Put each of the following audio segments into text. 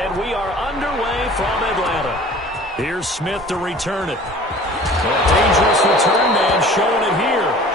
And we are underway from Atlanta. Here's Smith to return it. A dangerous return man showing it here.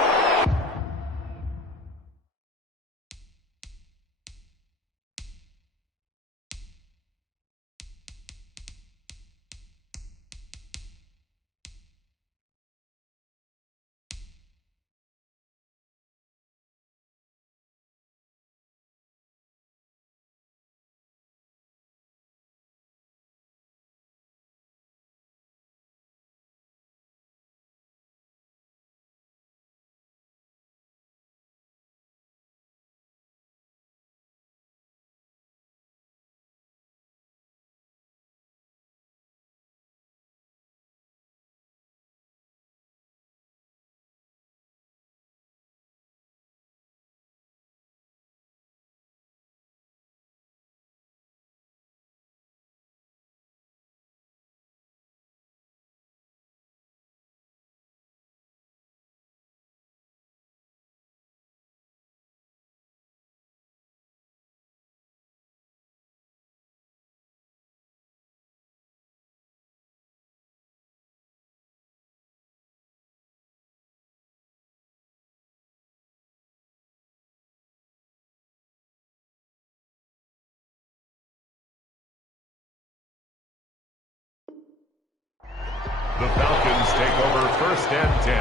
The Falcons take over 1st and 10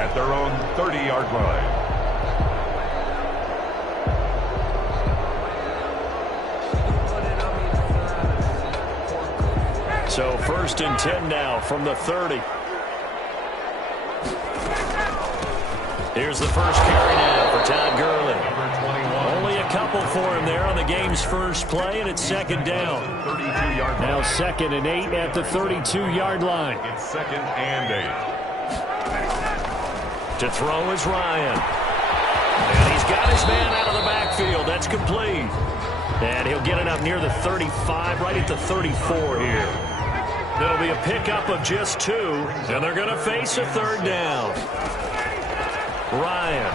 at their own 30-yard line. So 1st and 10 now from the 30. Here's the first carry now for Todd Gurley. Only a couple for him there on the game's first play, and it's 2nd down. Now 2nd and 8 at the 32-yard line. It's 2nd and 8. To throw is Ryan. And he's got his man out of the backfield. That's complete. And he'll get it up near the 35, right at the 34 here. It'll be a pickup of just 2, and they're going to face a 3rd down. Ryan.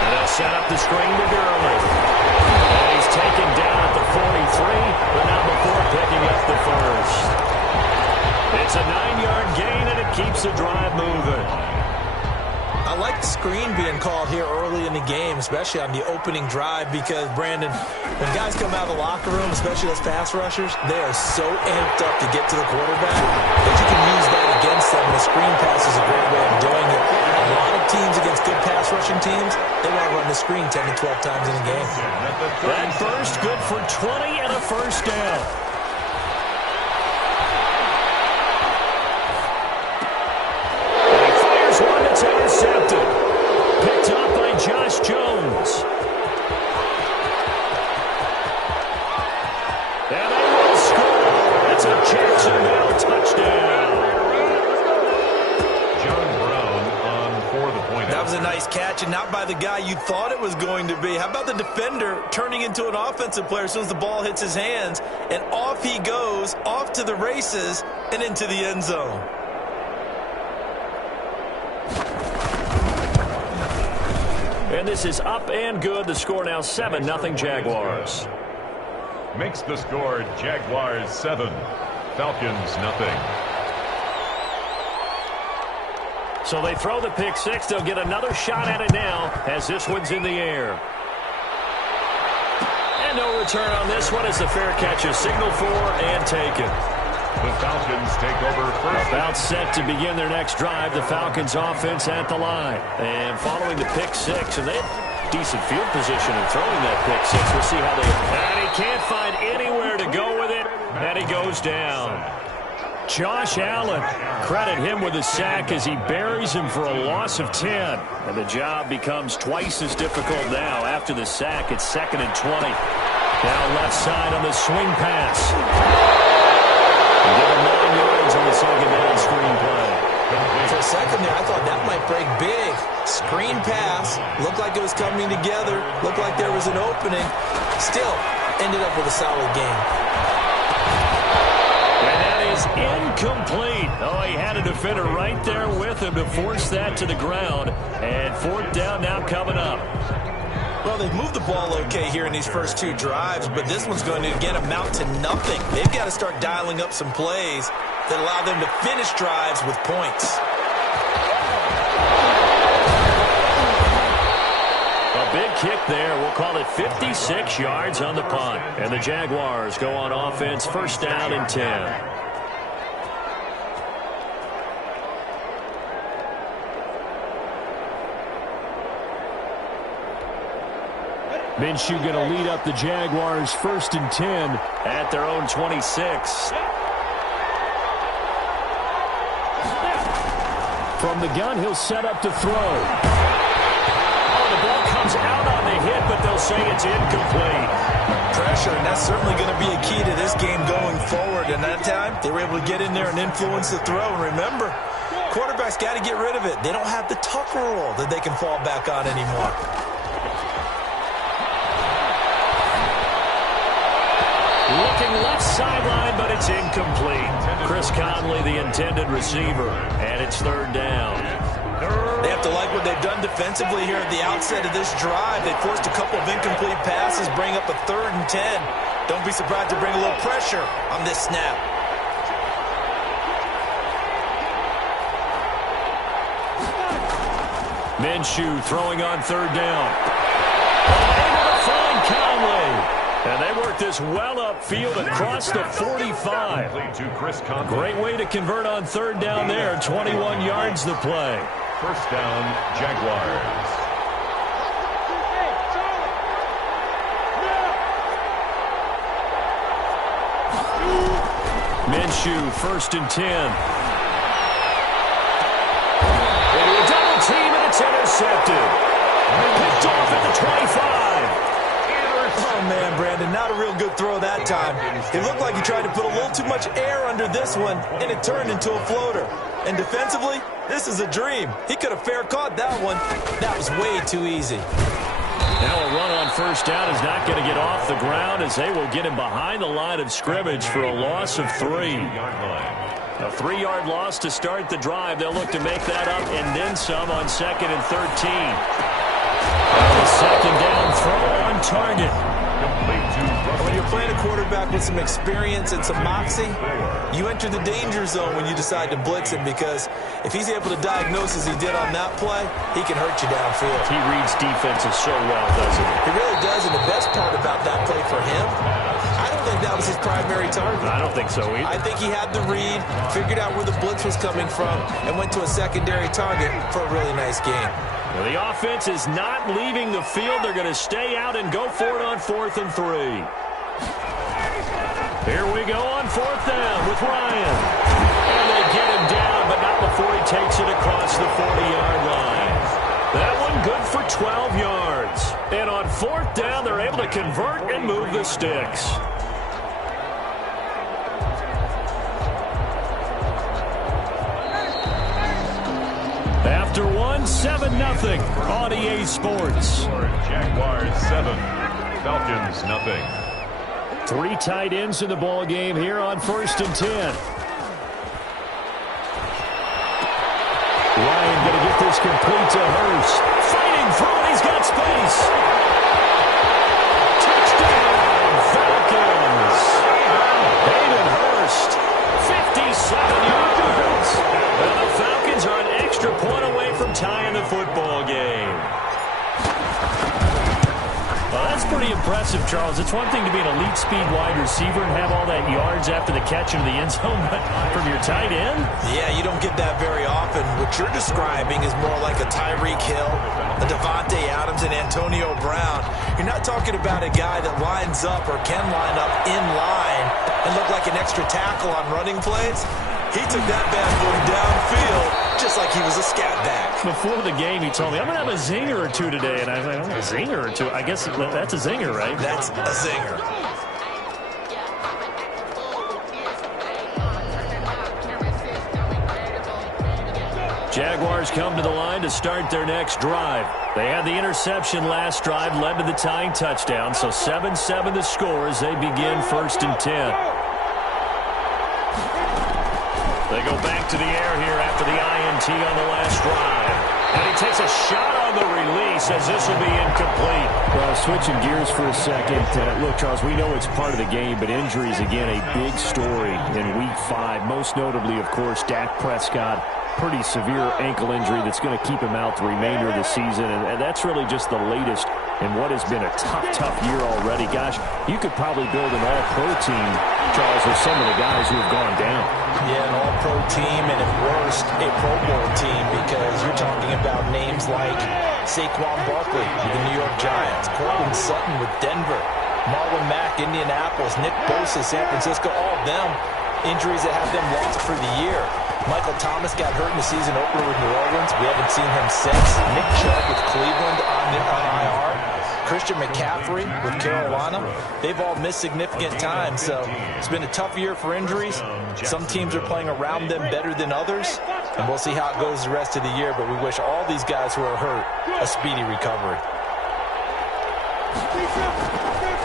And they'll set up the screen to Gurley. And he's taken down at the 43, but not before picking up the first. It's a 9-yard gain, and it keeps the drive moving. I like the screen being called here early in the game, especially on the opening drive, because, Brandon, when guys come out of the locker room, especially those pass rushers, they are so amped up to get to the quarterback that you can use that against them. And the screen pass is a great way of doing it. A lot of teams against good pass rushing teams, they want to run the screen 10 to 12 times in a game. That first good for 20 and a first down. It's intercepted. Picked up by Josh Jones. And they will score. It's a Jacksonville touchdown. John Brown on for the point. That was a nice catch, and not by the guy you thought it was going to be. How about the defender turning into an offensive player as soon as the ball hits his hands, and off he goes, off to the races, and into the end zone. And this is up and good. The score now 7-0 Jaguars. Makes the score Jaguars 7, Falcons nothing. So they throw the pick six. They'll get another shot at it now as this one's in the air. And no return on this one as the fair catch is signaled for and taken. The Falcons take over first. About set to begin their next drive. The Falcons offense at the line. And following the pick six, and they have decent field position in throwing that pick six. We'll see how they... And he can't find anywhere to go with it. And he goes down. Josh Allen, credit him with a sack as he buries him for a loss of 10. And the job becomes twice as difficult now after the sack. It's 2nd and 20. Now left side on the swing pass. Give him 9 yards on the 2nd down screen play. For a second there, I thought that might break big. Screen pass. Looked like it was coming together. Looked like there was an opening. Still, ended up with a solid game. And that is incomplete. Oh, he had a defender right there with him to force that to the ground. And 4th down now coming up. Well, they've moved the ball okay here in these first two drives, but this one's going to, again, amount to nothing. They've got to start dialing up some plays that allow them to finish drives with points. A big kick there. We'll call it 56 yards on the punt. And the Jaguars go on offense, first down and 10. Minshew going to lead up the Jaguars first and 10 at their own 26. From the gun, he'll set up to throw. Oh, the ball comes out on the hit, but they'll say it's incomplete. Pressure, and that's certainly going to be a key to this game going forward. And that time, they were able to get in there and influence the throw. And remember, quarterbacks got to get rid of it. They don't have the Tucker rule that they can fall back on anymore. Looking left sideline, but it's incomplete. Chris Conley, the intended receiver, and it's third down. They have to like what they've done defensively here at the outset of this drive. They forced a couple of incomplete passes, bring up a 3rd and 10. Don't be surprised to bring a little pressure on this snap. Minshew throwing on third down. Able to find Conley. And they work this well upfield across the 45. Great way to convert on third down there. 21 yards the play. First down, Jaguars. Minshew, first and 10. Into a double team, and it's intercepted. Picked off at the 25. Oh, man, Brandon, not a real good throw that time. It looked like he tried to put a little too much air under this one, and it turned into a floater. And defensively, this is a dream. He could have fair caught that one. That was way too easy. Now a run on first down is not going to get off the ground as they will get him behind the line of scrimmage for a loss of 3. A 3-yard loss to start the drive. They'll look to make that up and then some on 2nd and 13. The second down throw on target. When you're playing a quarterback with some experience and some moxie, you enter the danger zone when you decide to blitz him, because if he's able to diagnose as he did on that play, he can hurt you downfield. He reads defenses so well, doesn't he? He really does, and the best part about that play for him, I don't think that was his primary target. I don't think so either. I think he had the read, figured out where the blitz was coming from, and went to a secondary target for a really nice game. Well, the offense is not leaving the field. They're going to stay out and go for it on 4th and 3. Here we go on 4th down with Ryan. And they get him down, but not before he takes it across the 40-yard line. That one good for 12 yards. And on 4th down, they're able to convert and move the sticks. After one, 7-0 on EA Sports. Jaguars 7, Falcons 0. 3 tight ends in the ball game here on 1st and 10. Ryan going to get this complete to Hurst. Fighting through it, he's got space. Touchdown, Falcons. David Hurst, 57 yards. And the Falcons are an extra point away from tying the football game. Well, that's pretty impressive, Charles. It's one thing to be an elite speed wide receiver and have all that yards after the catch into the end zone, but from your tight end? Yeah, you don't get that very often. What you're describing is more like a Tyreek Hill, a Devontae Adams, and Antonio Brown. You're not talking about a guy that lines up or can line up in line and look like an extra tackle on running plays. He took that bad boy downfield just like he was a scat back. Before the game, he told me, I'm going to have a zinger or two today. And I was like, oh, a zinger or two? I guess that's a zinger, right? That's a zinger. Jaguars come to the line to start their next drive. They had the interception last drive, led to the tying touchdown. So 7-7 the score as they begin 1st and 10. They go back to the air here after the INT on the last drive. And he takes a shot on the release as this will be incomplete. Well, switching gears for a second. Look, Charles, we know it's part of the game, but injuries, again, a big story in Week 5. Most notably, of course, Dak Prescott. Pretty severe ankle injury that's going to keep him out the remainder of the season. And that's really just the latest in what has been a tough year already. Gosh, you could probably build an all-pro team, Charles, with some of the guys who have gone down. Yeah, an all-pro team, and at worst, a Pro Bowl team, because you're talking about names like Saquon Barkley with the New York Giants, Courtland Sutton with Denver, Marlon Mack, Indianapolis, Nick Bosa, San Francisco, all of them injuries that have them lost for the year. Michael Thomas got hurt in the season opener with New Orleans. We haven't seen him since. Nick Chubb with Cleveland on IR. Christian McCaffrey with Carolina. They've all missed significant time, so it's been a tough year for injuries. Some teams are playing around them better than others, and we'll see how it goes the rest of the year, but we wish all these guys who are hurt a speedy recovery.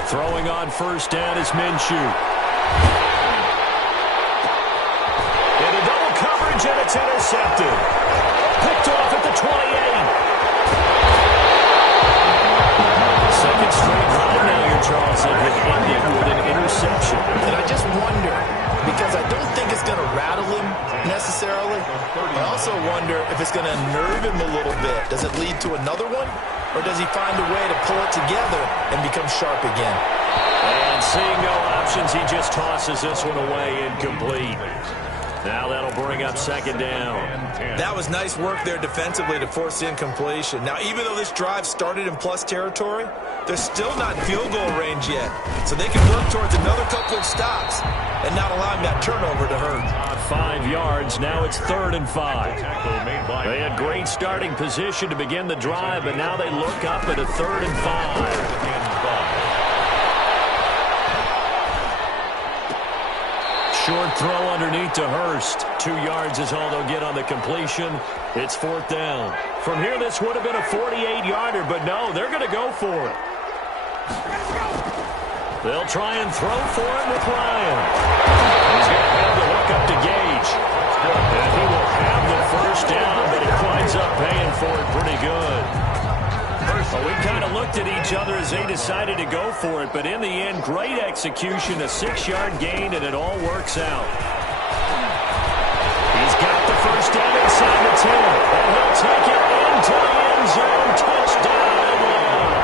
Throwing on first down is Minshew. And it's intercepted. Picked off at the 28. Second straight drive now here, Charles, and it ended with an interception. And I just wonder, because I don't think it's going to rattle him necessarily. I also wonder if it's going to nerve him a little bit. Does it lead to another one? Or does he find a way to pull it together and become sharp again? And seeing no options, he just tosses this one away incomplete. Now that'll bring up second down. That was nice work there defensively to force the incompletion. Now, even though this drive started in plus territory, they're still not in field goal range yet. So they can work towards another couple of stops and not allowing that turnover to hurt. 5 yards. Now it's 3rd and 5. They had great starting position to begin the drive, but now they look up at a 3rd and 5. Short throw underneath to Hurst. 2 yards is all they'll get on the completion. It's 4th down. From here, this would have been a 48-yarder, but no, they're going to go for it. They'll try and throw for it with Ryan. He's going to have the hook up to Gage. And he will have the first down, but he winds up paying for it pretty good. Well, we kind of looked at each other as they decided to go for it, but in the end, great execution, a 6-yard gain, and it all works out. He's got the first down inside the 10, and he'll take it into the end zone. Touchdown, Atlanta.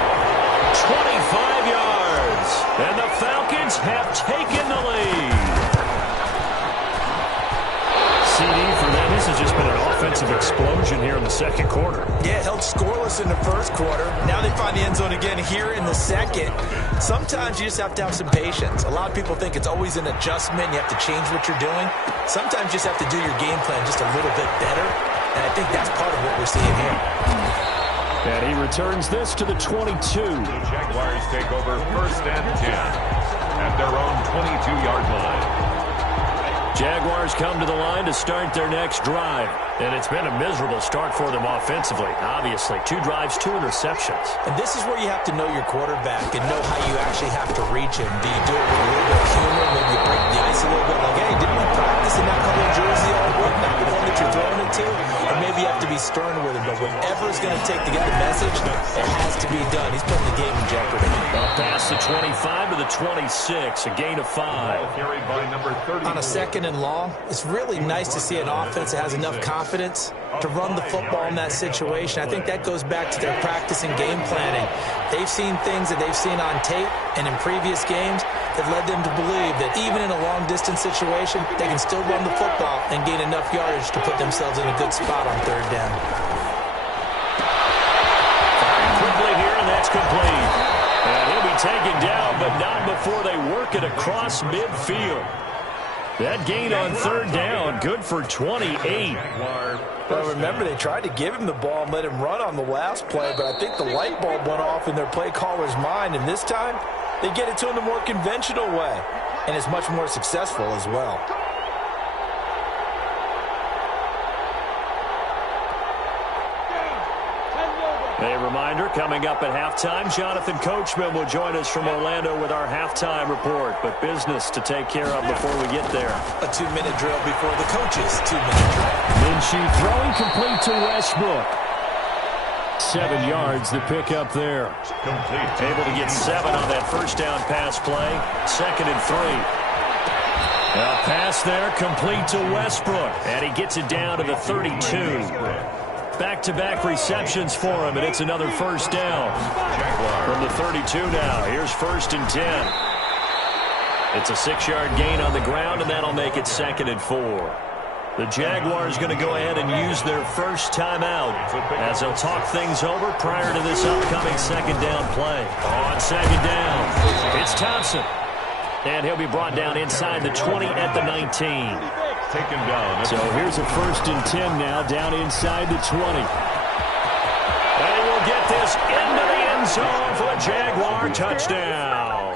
25 yards, and the Falcons have taken the lead. CD for them. This has just been an offensive explosion here in the second quarter. Yeah, held scoreless in the first quarter. Now they find the end zone again here in the second. Sometimes you just have to have some patience. A lot of people think it's always an adjustment. You have to change what you're doing. Sometimes you just have to do your game plan just a little bit better. And I think that's part of what we're seeing here. And he returns this to the 22. The Jaguars take over 1st and 10 at their own 22-yard line. Jaguars come to the line to start their next drive. And it's been a miserable start for them offensively. Obviously, 2 drives, 2 interceptions. And this is where you have to know your quarterback and know how you actually have to reach him. Do you do it with a little bit of humor? Maybe you break the ice a little bit. Like, hey, didn't we practice in that color jersey all week? Not the one that you're throwing it to? Or maybe you have to be stern with him. But whatever it's going to take to get the message, it has to be done. He's putting the game in jeopardy. Past the 25 to the 26, a gain of 5. Carried by number 30. On a 2nd and long, it's really nice to see an offense that has enough confidence to run the football in that situation. I think that goes back to their practice and game planning. They've seen things that they've seen on tape and in previous games that led them to believe that even in a long-distance situation, they can still run the football and gain enough yardage to put themselves in a good spot on 3rd down. Quickly here, and that's complete. And he'll be taken down, but not before they work it across midfield. That gain on 3rd down, good for 28. Well, remember, they tried to give him the ball and let him run on the last play, but I think the light bulb went off in their play caller's mind, and this time they get it to him the more conventional way, and it's much more successful as well. A reminder, coming up at halftime, Jonathan Coachman will join us from Orlando with our halftime report, but business to take care of before we get there. A 2-minute drill before the coaches' 2-minute drill. Minshew throwing complete to Westbrook. 7 yards the pick up there. Able to get 7 on that first down pass play. 2nd and 3. A pass there complete to Westbrook. And he gets it down to the 32. Back-to-back receptions for him, and it's another first down. From the 32 now, here's 1st and 10. It's a 6-yard gain on the ground, and that'll make it 2nd and 4. The Jaguars going to go ahead and use their first timeout as they'll talk things over prior to this upcoming 2nd down play. On 2nd down, it's Thompson. And he'll be brought down inside the 20 at the 19. Taken down. So here's a 1st and 10 now, down inside the 20. And he will get this into the end zone for a Jaguar touchdown.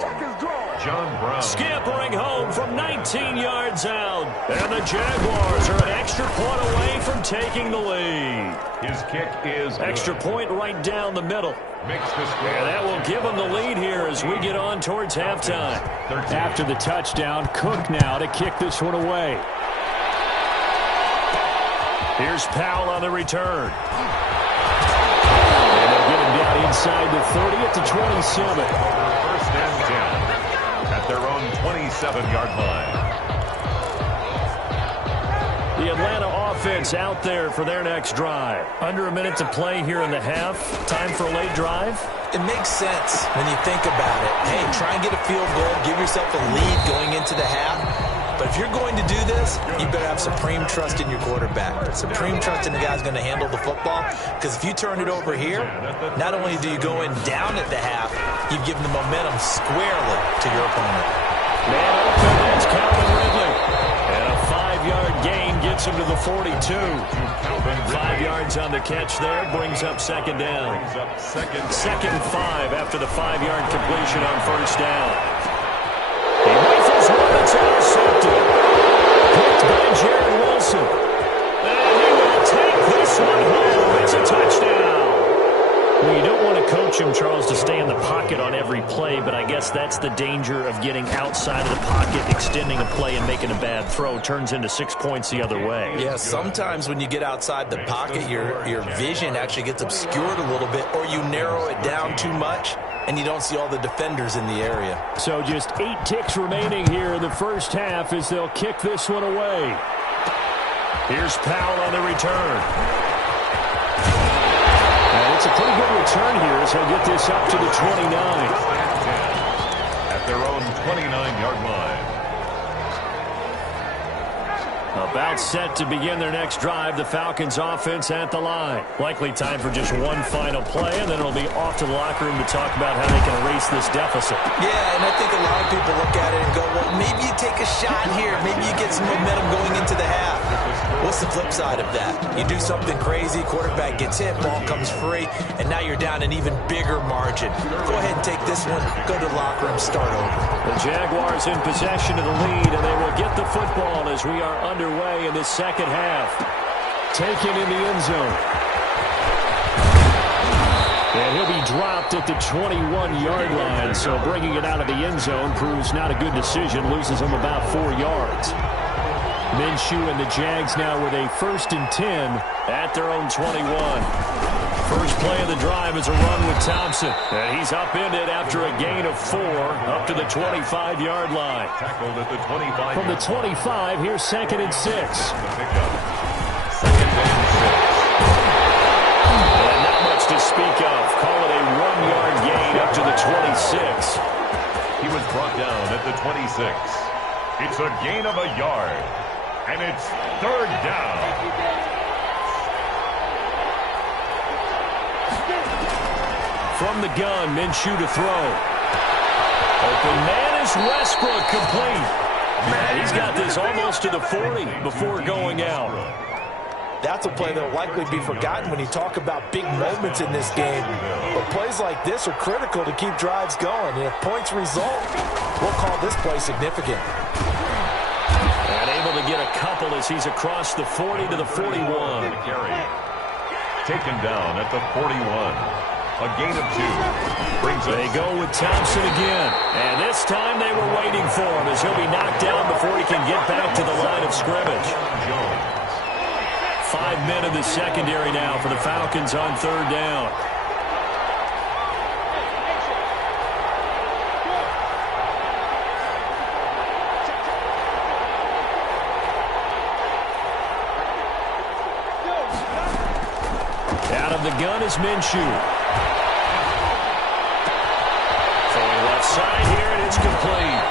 John Brown. Scampering home from 19 yards out. And the Jaguars are an extra point away from taking the lead. His kick is extra point right down the middle. Makes the score. And that will give them the lead here as we get on towards halftime. After the touchdown, Cook now to kick this one away. Here's Powell on the return. And they'll get him down inside the 30 at the 27. 1st and 10 at their own 27-yard line. The Atlanta offense out there for their next drive. Under a minute to play here in the half. Time for a late drive. It makes sense when you think about it. Hey, try and get a field goal. Give yourself a lead going into the half. But if you're going to do this, you better have supreme trust in your quarterback. Supreme trust in the guy's going to handle the football. Because if you turn it over here, not only do you go in down at the half, you've given the momentum squarely to your opponent. Man open, that's Calvin Ridley. And a 5-yard gain gets him to the 42. 5 yards on the catch there, brings up 2nd down. 2nd and 5 after the 5-yard completion on 1st down. He rifles one that's intercepted. Picked by Jared Wilson. And he will take this one home. It's a touchdown. Well, you don't want to coach him, Charles, to stay in the pocket on every play, but I guess that's the danger of getting outside of the pocket, extending a play, and making a bad throw. Turns into 6 points the other way. Yeah, sometimes when you get outside the pocket, your vision actually gets obscured a little bit, or you narrow it down too much, and you don't see all the defenders in the area. So just 8 ticks remaining here in the first half as they'll kick this one away. Here's Powell on the return. And it's a pretty good return here as he'll get this up to the 29. At their own 29-yard line. About set to begin their next drive, the Falcons offense at the line. Likely time for just one final play, and then it'll be off to the locker room to talk about how they can erase this deficit. Yeah, and I think a lot of people look at it and go, well, maybe you take a shot here. Maybe you get some momentum going into the half. What's the flip side of that? You do something crazy, quarterback gets hit, ball comes free, and now you're down an even bigger margin. Go ahead and take this one, go to the locker room, start over. The Jaguars in possession of the lead, and they will get the football as we are underway in this second half. Taken in the end zone. And he'll be dropped at the 21-yard line, so bringing it out of the end zone proves not a good decision, loses him about 4 yards. Minshew and the Jags now with a 1st and 10 at their own 21. First play of the drive is a run with Thompson. And he's upended after a gain of 4 up to the 25-yard line. Tackled at the 25. From the 25, here's 2nd and 6. And not much to speak of. Call it a 1-yard gain up to the 26. He was brought down at the 26. It's a gain of a yard. And it's 3rd down. From the gun, Minshew to throw. Open man is Westbrook, complete. Man, he's got this almost to the 40 before going out. That's a play that will likely be forgotten when you talk about big moments in this game. But plays like this are critical to keep drives going. And if points result, we'll call this play significant. And able to get a couple as he's across the 40 to the 41. Taken down at the 41. A gain of 2. They go with Thompson again. And this time they were waiting for him as he'll be knocked down before he can get back to the line of scrimmage. 5 men in the secondary now for the Falcons on third down. Out of the gun is Minshew. Throwing left side here, and it's complete.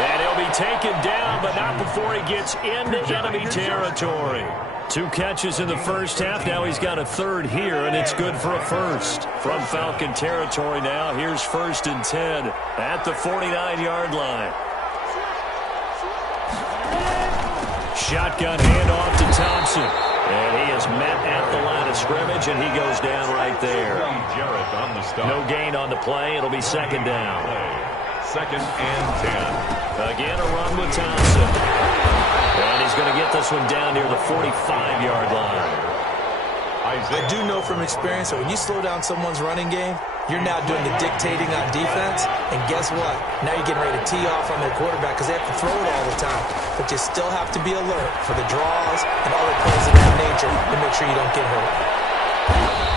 And he'll be taken down, but not before he gets into enemy territory. 2 catches in the first half. Now he's got a third here, and it's good for a first. From Falcon territory now, here's 1st and 10 at the 49-yard line. Shotgun handoff to Thompson. And he is met at the line of scrimmage, and he goes down right there. No gain on the play. It'll be 2nd down. 2nd and 10. Again, a run with Thompson. And he's going to get this one down near the 45-yard line. I do know from experience that when you slow down someone's running game, you're now doing the dictating on defense. And guess what? Now you're getting ready to tee off on their quarterback because they have to throw it all the time. But you still have to be alert for the draws and other plays of that nature to make sure you don't get hurt.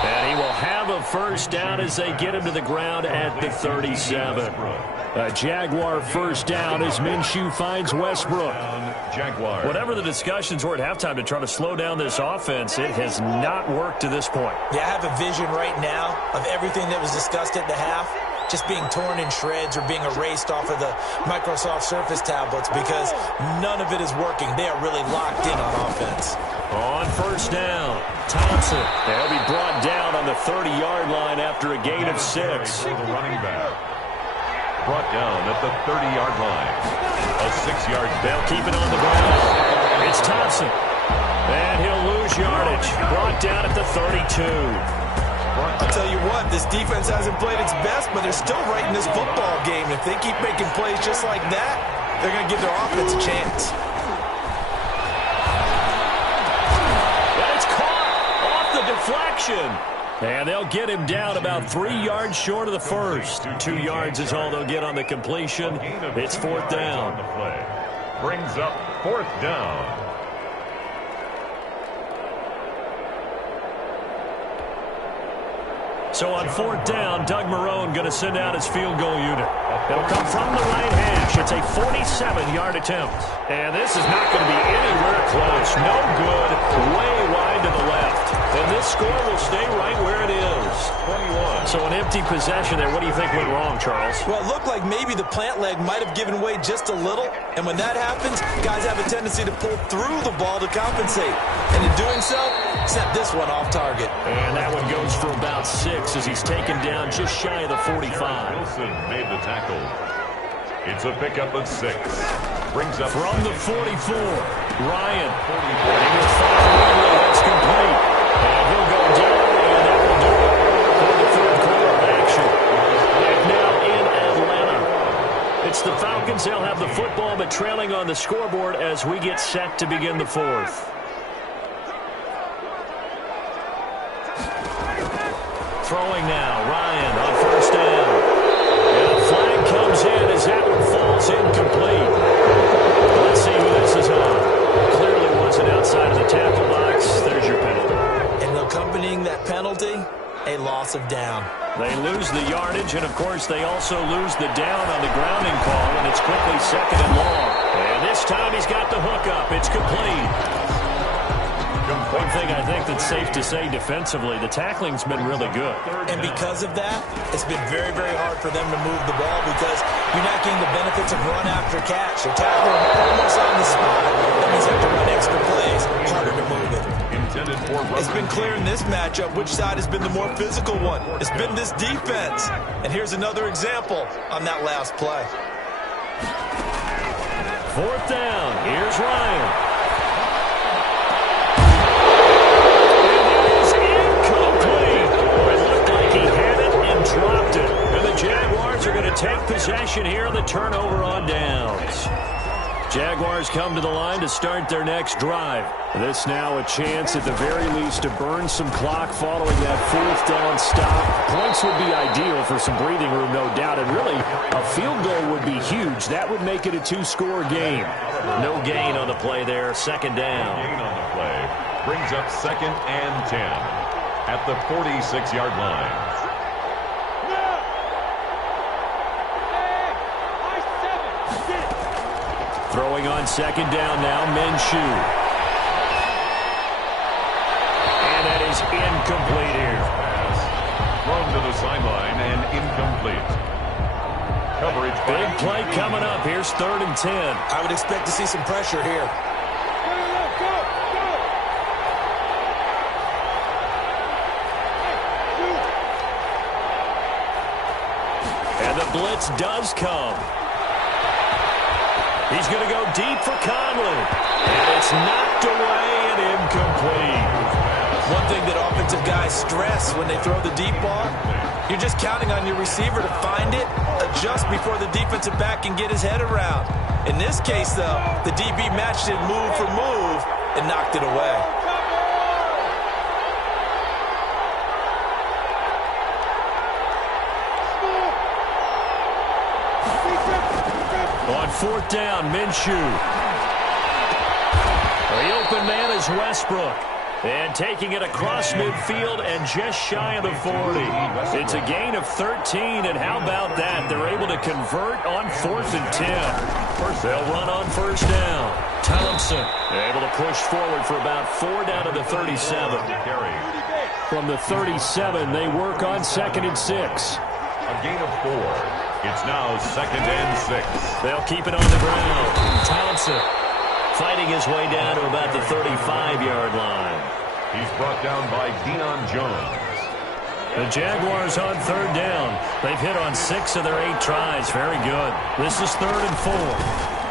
And he will have a first down as they get him to the ground at the 37. A Jaguar first down as Minshew finds Westbrook. Jaguar. Whatever the discussions were at halftime to try to slow down this offense, it has not worked to this point. Yeah, I have a vision right now of everything that was discussed at the half just being torn in shreds or being erased off of the Microsoft Surface tablets because none of it is working. They are really locked in on offense. On first down, Thompson. They'll be brought down on the 30-yard line after a gain of 6. For the running back. Brought down at the 30-yard line. A 6-yard. They'll keep it on the ground. It's Thompson. And he'll lose yardage. Brought down at the 32. I'll tell you what, this defense hasn't played its best, but they're still right in this football game. If they keep making plays just like that, they're going to give their offense a chance. And it's caught off the deflection. And they'll get him down about 3 yards short of the first. 2 yards is all they'll get on the completion. It's 4th down. Brings up 4th down. So on 4th down, Doug Marrone going to send out his field goal unit. It'll come from the right hash. It's a 47-yard attempt. And this is not going to be anywhere close. No good. Way wide to the left. And this score will stay right where it is. 21. So an empty possession there. What do you think went wrong, Charles? Well, it looked like maybe the plant leg might have given way just a little. And when that happens, guys have a tendency to pull through the ball to compensate. And in doing so, sent this one off target. And that one goes for about 6 as he's taken down just shy of the 45. Wilson made the tackle. It's a pickup of 6. Brings up from the 44. Ryan. And he will fire. That's complete. And he'll go down, and that will do it for the 3rd quarter of action. And now in Atlanta. It's the Falcons. They'll have the football, but trailing on the scoreboard as we get set to begin the 4th. Throwing now, Ryan on first down. And a flag comes in as that one falls incomplete. Let's see who this is on. Clearly wasn't outside of the tackle box. There's your penalty. And accompanying that penalty, a loss of down. They lose the yardage, and of course they also lose the down on the grounding call, and it's quickly 2nd and long. And this time he's got the hook up. It's complete. One thing I think that's safe to say defensively, the tackling's been really good. And because of that, it's been very, very hard for them to move the ball because you're not getting the benefits of run after catch. They're tackling almost on the spot. That means they have to run extra plays, harder to move it. It's been clear in this matchup which side has been the more physical one. It's been this defense. And here's another example on that last play. 4th down. Here's Ryan. Dropped it. And the Jaguars are going to take possession here on the turnover on downs. Jaguars come to the line to start their next drive. This now a chance at the very least to burn some clock following that 4th down stop. Points would be ideal for some breathing room, no doubt. And really, a field goal would be huge. That would make it a 2-score game. No gain on the play there. 2nd down. Gain on the play. brings up 2nd and 10 at the 46-yard line. Throwing on 2nd down now, Minshew. And that is incomplete here. Thrown to the sideline and incomplete. Coverage. Big play coming up. Here's 3rd and 10. I would expect to see some pressure here. And the blitz does come. He's going to go deep for Conley. And it's knocked away and incomplete. One thing that offensive guys stress when they throw the deep ball, you're just counting on your receiver to find it, adjust before the defensive back can get his head around. In this case, though, the DB matched it move for move and knocked it away. On 4th down, Minshew. The open man is Westbrook. And taking it across midfield and just shy of the 40. It's a gain of 13, and how about that? They're able to convert on 4th and 10. They'll run on 1st down. Thompson able to push forward for about 4 down to the 37. From the 37, they work on 2nd and 6. A gain of 4. It's now 2nd and 6. They'll keep it on the ground. Thompson fighting his way down to about the 35-yard line. He's brought down by Deion Jones. The Jaguars on 3rd down. They've hit on 6 of their 8 tries. Very good. This is 3rd and 4.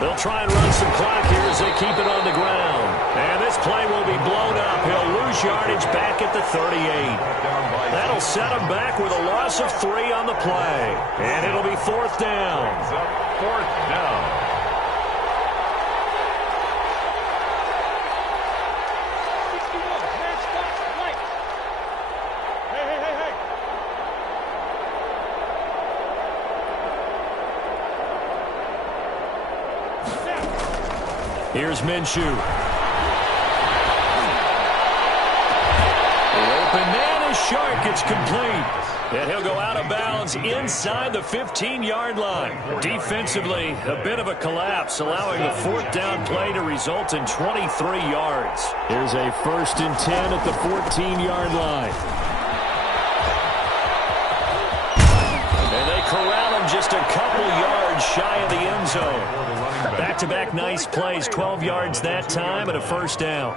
They'll try and run some clock here as they keep it on the ground. And this play will be blown up. He'll lose yardage back at the 38. That'll set him back with a loss of 3 on the play. And it'll be 4th down. 4th down. Here's Minshew. The open man is Shark. It's complete. And he'll go out of bounds inside the 15-yard line. Defensively, a bit of a collapse, allowing the 4th down play to result in 23 yards. Here's a 1st and 10 at the 14-yard line. And they corral him just a couple yards shy of the end zone. Back-to-back nice plays, 12 yards that time and a 1st down.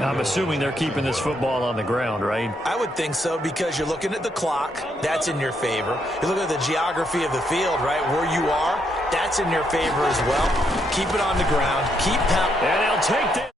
I'm assuming they're keeping this football on the ground, right? I would think so, because you're looking at the clock. That's in your favor. You look at the geography of the field, right? Where you are, that's in your favor as well. Keep it on the ground. Keep pounding. And they'll take this.